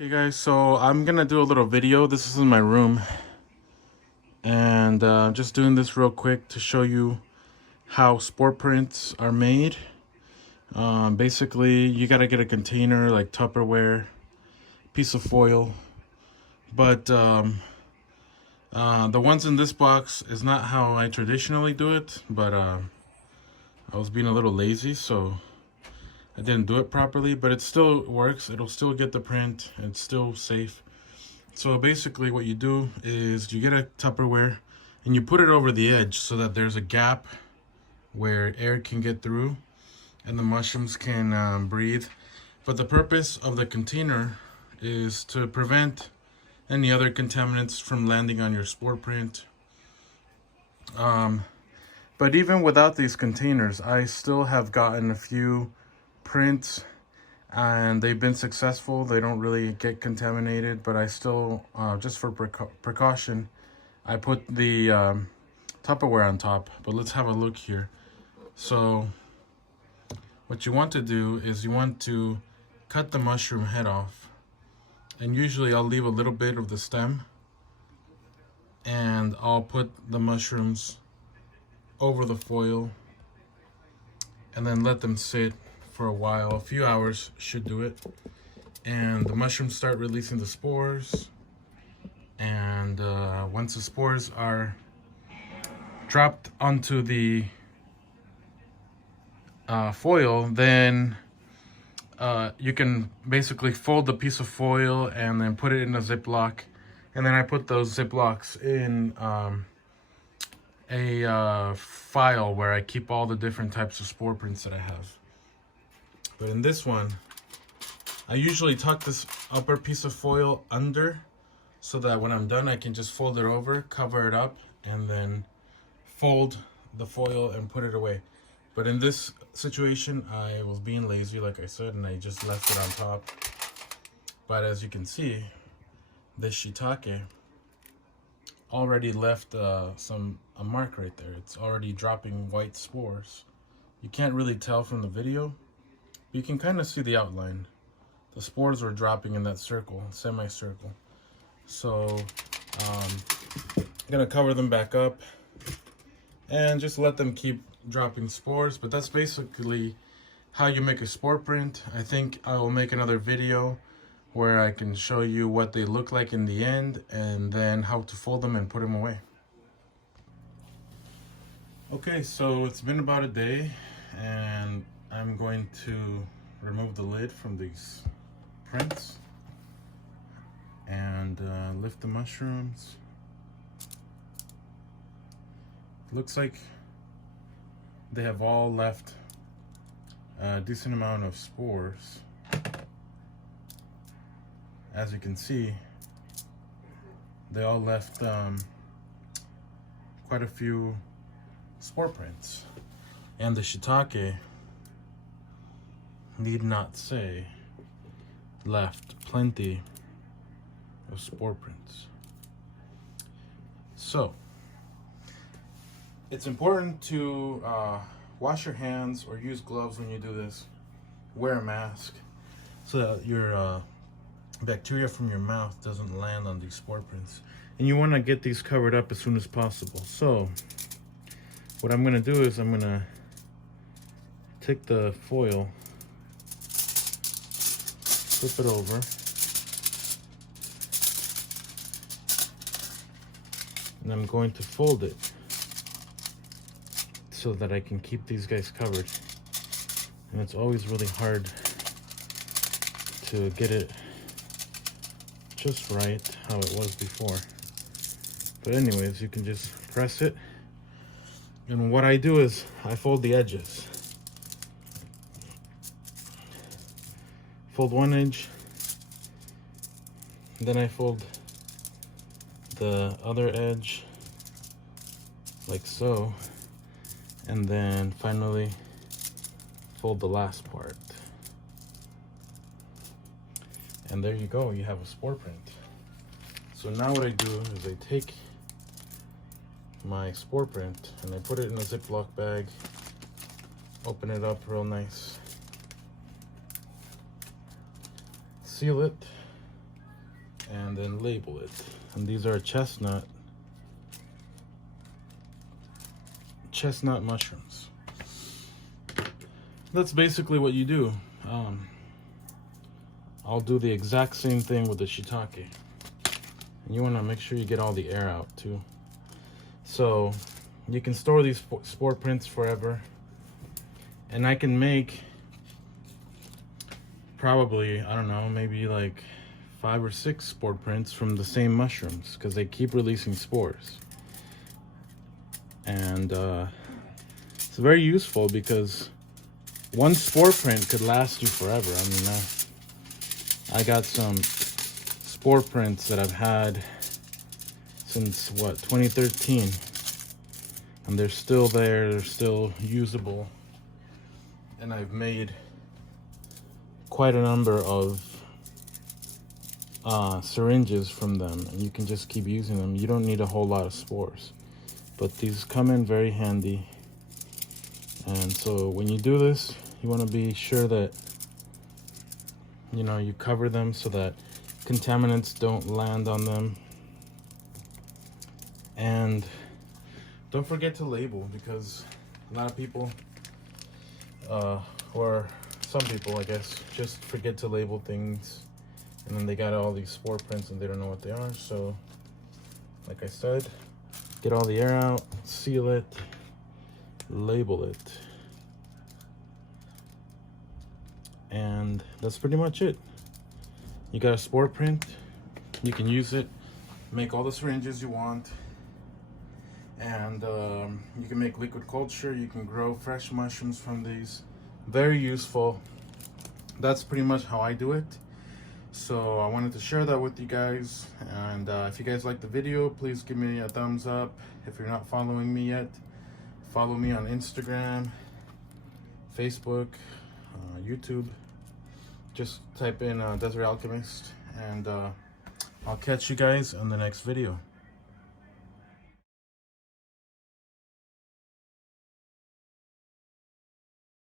Okay guys, so I'm gonna do a little video. This is in my room, and I'm just doing this real quick to show you how sport prints are made. Basically, you gotta get a container like Tupperware, piece of foil, but the ones in this box is not how I traditionally do it, but I was being a little lazy, so I didn't do it properly, but it still works. It'll still get the print. It's still safe. So basically what you do is you get a Tupperware and you put it over the edge so that there's a gap where air can get through and the mushrooms can breathe. But the purpose of the container is to prevent any other contaminants from landing on your spore print. But even without these containers, I still have gotten a few prints and they've been successful. They don't really get contaminated, but I still, just for precaution, I put the Tupperware on top. But let's have a look here. So what you want to do is you want to cut the mushroom head off, and usually I'll leave a little bit of the stem and I'll put the mushrooms over the foil and then let them sit for a while. A few hours should do it, and the mushrooms start releasing the spores, and once the spores are dropped onto the foil, then you can basically fold the piece of foil and then put it in a Ziploc, and then I put those Ziplocs in a file where I keep all the different types of spore prints that I have. But in this one, I usually tuck this upper piece of foil under so that when I'm done, I can just fold it over, cover it up, and then fold the foil and put it away. But in this situation, I was being lazy, like I said, and I just left it on top. But as you can see, this shiitake already left a mark right there. It's already dropping white spores. You can't really tell from the video, but you can kind of see the outline. The spores were dropping in that circle, semicircle. So I'm gonna cover them back up and just let them keep dropping spores. But that's basically how you make a spore print. I think I will make another video where I can show you what they look like in the end, and then how to fold them and put them away. Okay, so it's been about a day, and I'm going to remove the lid from these prints and lift the mushrooms. Looks like they have all left a decent amount of spores. As you can see, they all left quite a few spore prints. And the shiitake, need not say, left plenty of spore prints. So, it's important to wash your hands or use gloves when you do this. Wear a mask so that your bacteria from your mouth doesn't land on these spore prints. And you want to get these covered up as soon as possible. So what I'm going to do is I'm going to take the foil, flip it over, and I'm going to fold it so that I can keep these guys covered. And it's always really hard to get it just right how it was before. But anyways, you can just press it. And what I do is I fold the edges. Fold one edge, then I fold the other edge like so, and then finally fold the last part. And there you go, you have a spore print. So now what I do is I take my spore print and I put it in a Ziploc bag, open it up real nice, seal it, and then label it. And these are chestnut mushrooms. That's basically what you do. I'll do the exact same thing with the shiitake. And you want to make sure you get all the air out too. So you can store these spore prints forever. And I can make probably, I don't know, maybe like 5 or 6 spore prints from the same mushrooms because they keep releasing spores. And it's very useful because one spore print could last you forever. I mean, I got some spore prints that I've had since what, 2013, and they're still there, they're still usable, and I've made quite a number of syringes from them, and you can just keep using them. You don't need a whole lot of spores, but these come in very handy. And so when you do this, you want to be sure that you cover them so that contaminants don't land on them. And don't forget to label, because a lot of people, or some people I guess, just forget to label things, and then they got all these spore prints and they don't know what they are. So like I said, get all the air out, seal it, label it. And that's pretty much it. You got a spore print, you can use it, make all the syringes you want, and you can make liquid culture, you can grow fresh mushrooms from these. Very useful. That's pretty much how I do it. So I wanted to share that with you guys, and if you guys like the video, please give me a thumbs up. If you're not following me yet, follow me on Instagram, Facebook, YouTube. Just type in Desert Alchemist, and I'll catch you guys on the next video.